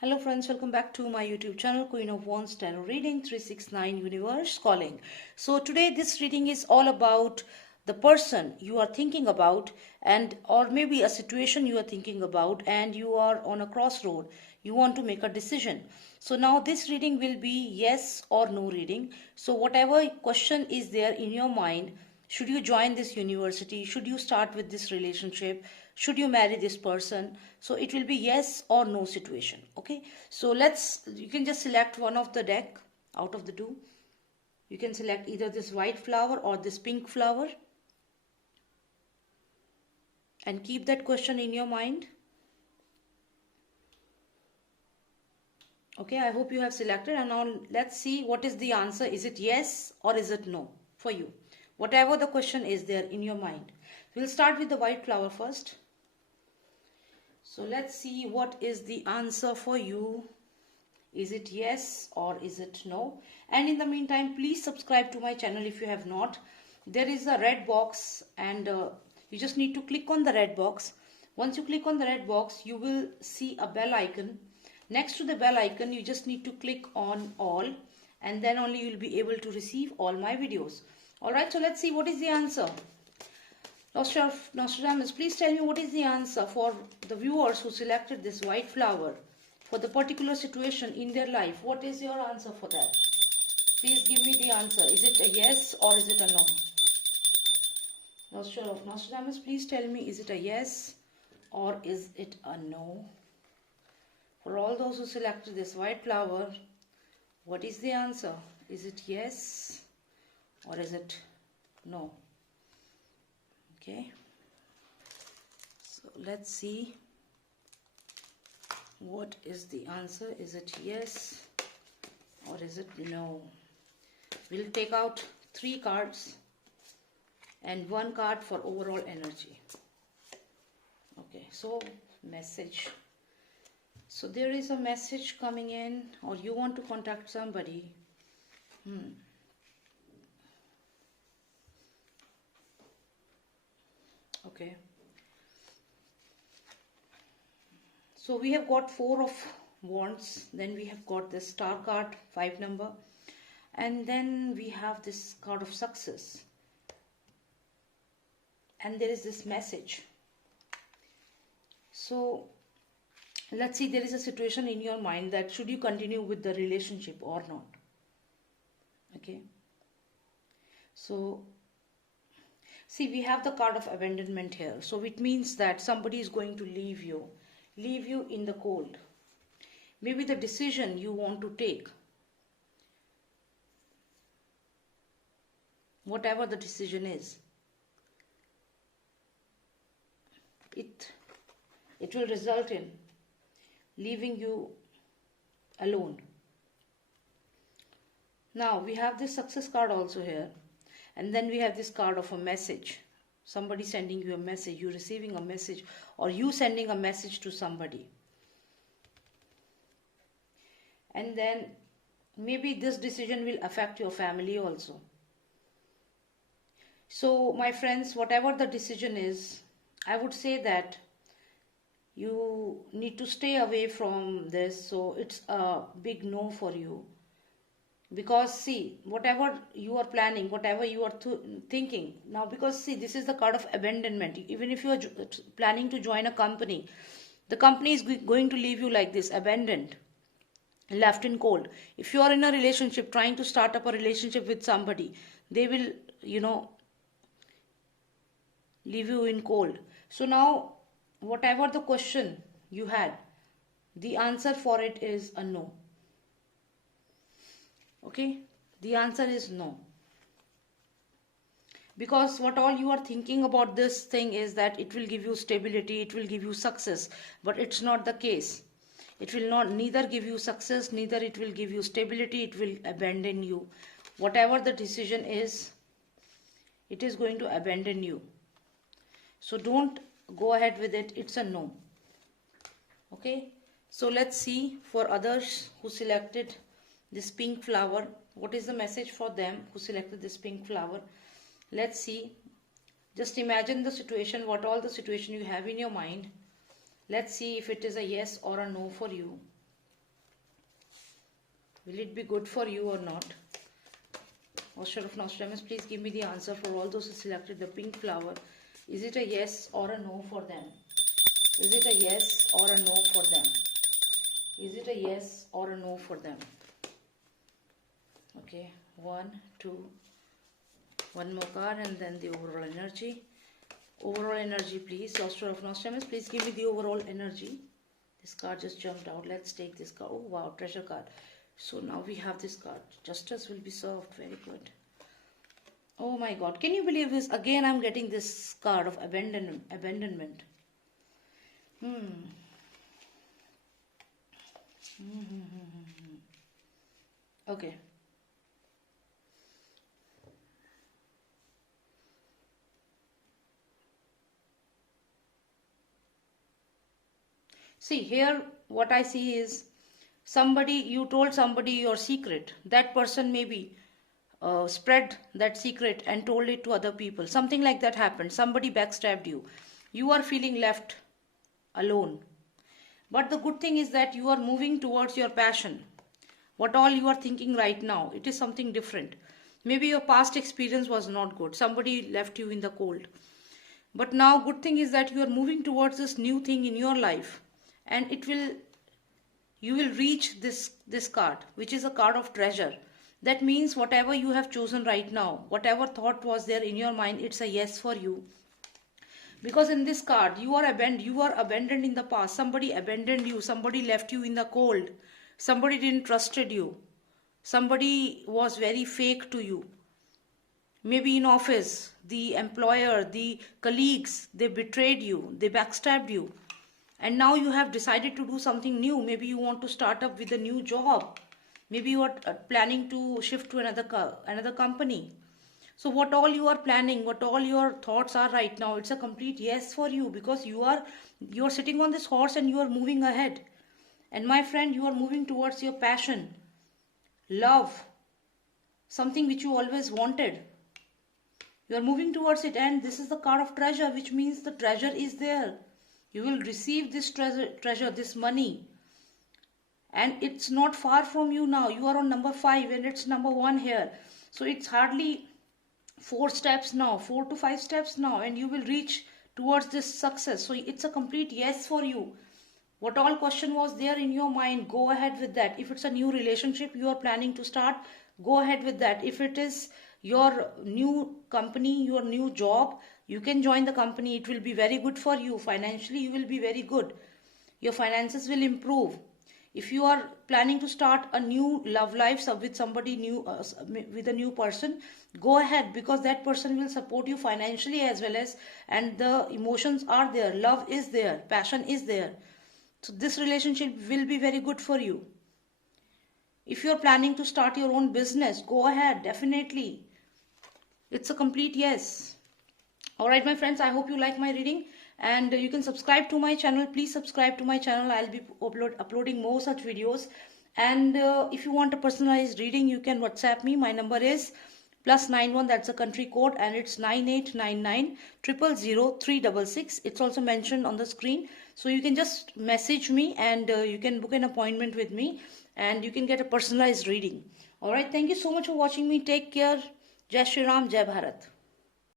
Hello friends, welcome back to my YouTube channel Queen of Wands Tarot Reading 369 Universe Calling. So today this reading is all about the person you are thinking about, and or maybe a situation you are thinking about, and you are on a crossroad. You want to make a decision. So now this reading will be yes or no reading. So whatever question is there in your mind, should you join this university, should you start with this relationship, should you marry this person, so it will be yes or no situation. Okay, so you can just select one of the deck out of the two. You can select either this white flower or this pink flower and keep that question in your mind. Okay, I hope you have selected, and now let's see what is the answer. Is it yes or is it no for you? Whatever the question is there in your mind. We'll start with the white flower first. So let's see what is the answer for you. Is it yes or is it no? And in the meantime, please subscribe to my channel if you have not. There is a red box, and you just need to click on the red box. Once you click on the red box, you will see a bell icon. Next to the bell icon, you just need to click on all, and then only you will be able to receive all my videos. Alright, so let's see what is the answer. Nostradamus, please tell me what is the answer for the viewers who selected this white flower for the particular situation in their life. What is your answer for that? Please give me the answer. Is it a yes or is it a no? Nostradamus, please tell me, is it a yes or is it a no? For all those who selected this white flower, what is the answer? Is it yes or is it no? Okay, so let's see what is the answer. Is it yes or is it no? We'll take out 3 cards and 1 card for overall energy. Okay, so message. So there is a message coming in, or you want to contact somebody. Okay. So we have got 4 of Wands, then we have got this star card, 5 number, and then we have this card of success. And there is this message. So let's see, there is a situation in your mind that should you continue with the relationship or not. Okay. So see, we have the card of abandonment here. So it means that somebody is going to leave you in the cold. Maybe the decision you want to take, whatever the decision is, it will result in leaving you alone. Now we have this success card also here, and then we have this card of a message. Somebody sending you a message, you receiving a message, or you sending a message to somebody. And then maybe this decision will affect your family also. So my friends, whatever the decision is, I would say that you need to stay away from this. So it's a big no for you. Because see, whatever you are planning, whatever you are thinking now, because see, this is the card of abandonment. Even if you are planning to join a company, the company is going to leave you like this, abandoned, left in cold. If you are in a relationship, trying to start up a relationship with somebody, they will, leave you in cold. So now, whatever the question you had, the answer for it is a no. Okay, the answer is no. Because what all you are thinking about this thing is that it will give you stability, it will give you success, but it's not the case. It will not neither give you success, neither it will give you stability, it will abandon you. Whatever the decision is, it is going to abandon you. So don't go ahead with it, it's a no. Okay, so let's see for others who selected this pink flower, what is the message for them who selected this pink flower. Let's see. Just imagine the situation, what all the situation you have in your mind. Let's see if it is a yes or a no for you. Will it be good for you or not? Master of Nostradamus, please give me the answer for all those who selected the pink flower. Is it a yes or a no for them? Is it a yes or a no for them? Is it a yes or a no for them? Okay, 1, 2, one more card and then the overall energy. Overall energy, please. Master of Nostradamus, please give me the overall energy. This card just jumped out. Let's take this card. Oh wow, treasure card. So now we have this card. Justice will be served. Very good. Oh my God. Can you believe this? Again, I'm getting this card of abandonment. Okay. See, here what I see is somebody, you told somebody your secret. That person maybe spread that secret and told it to other people. Something like that happened. Somebody backstabbed you. You are feeling left alone. But the good thing is that you are moving towards your passion. What all you are thinking right now, it is something different. Maybe your past experience was not good. Somebody left you in the cold. But now good thing is that you are moving towards this new thing in your life. And you will reach this card, which is a card of treasure. That means whatever you have chosen right now, whatever thought was there in your mind, it's a yes for you. Because in this card, you are abandoned in the past. Somebody abandoned you. Somebody left you in the cold. Somebody didn't trusted you. Somebody was very fake to you. Maybe in office, the employer, the colleagues, they betrayed you. They backstabbed you. And now you have decided to do something new. Maybe you want to start up with a new job. Maybe you are planning to shift to another company. So what all you are planning, what all your thoughts are right now, it's a complete yes for you, because you are sitting on this horse and you are moving ahead. And my friend, you are moving towards your passion, love, something which you always wanted. You are moving towards it, and this is the card of treasure, which means the treasure is there. You will receive this treasure, this money. And it's not far from you now. You are on number 5 and it's number 1 here. So it's hardly 4 steps now, 4 to 5 steps now, and you will reach towards this success. So it's a complete yes for you. What all question was there in your mind, go ahead with that. If it's a new relationship you are planning to start, go ahead with that. If it is your new company, your new job, you can join the company. It will be very good for you. Financially, you will be very good. Your finances will improve. If you are planning to start a new love life with somebody new, with a new person, go ahead, because that person will support you financially as well as, and the emotions are there. Love is there. Passion is there. So this relationship will be very good for you. If you are planning to start your own business, go ahead, definitely. It's a complete yes. Alright my friends, I hope you like my reading, and you can subscribe to my channel. Please subscribe to my channel. I'll be uploading more such videos. And if you want a personalized reading, you can WhatsApp me. My number is +91, that's a country code, and it's 9899 000 366. It's also mentioned on the screen. So you can just message me and you can book an appointment with me and you can get a personalized reading. Alright, thank you so much for watching me. Take care. Jai Shri Ram, Jai Bharat.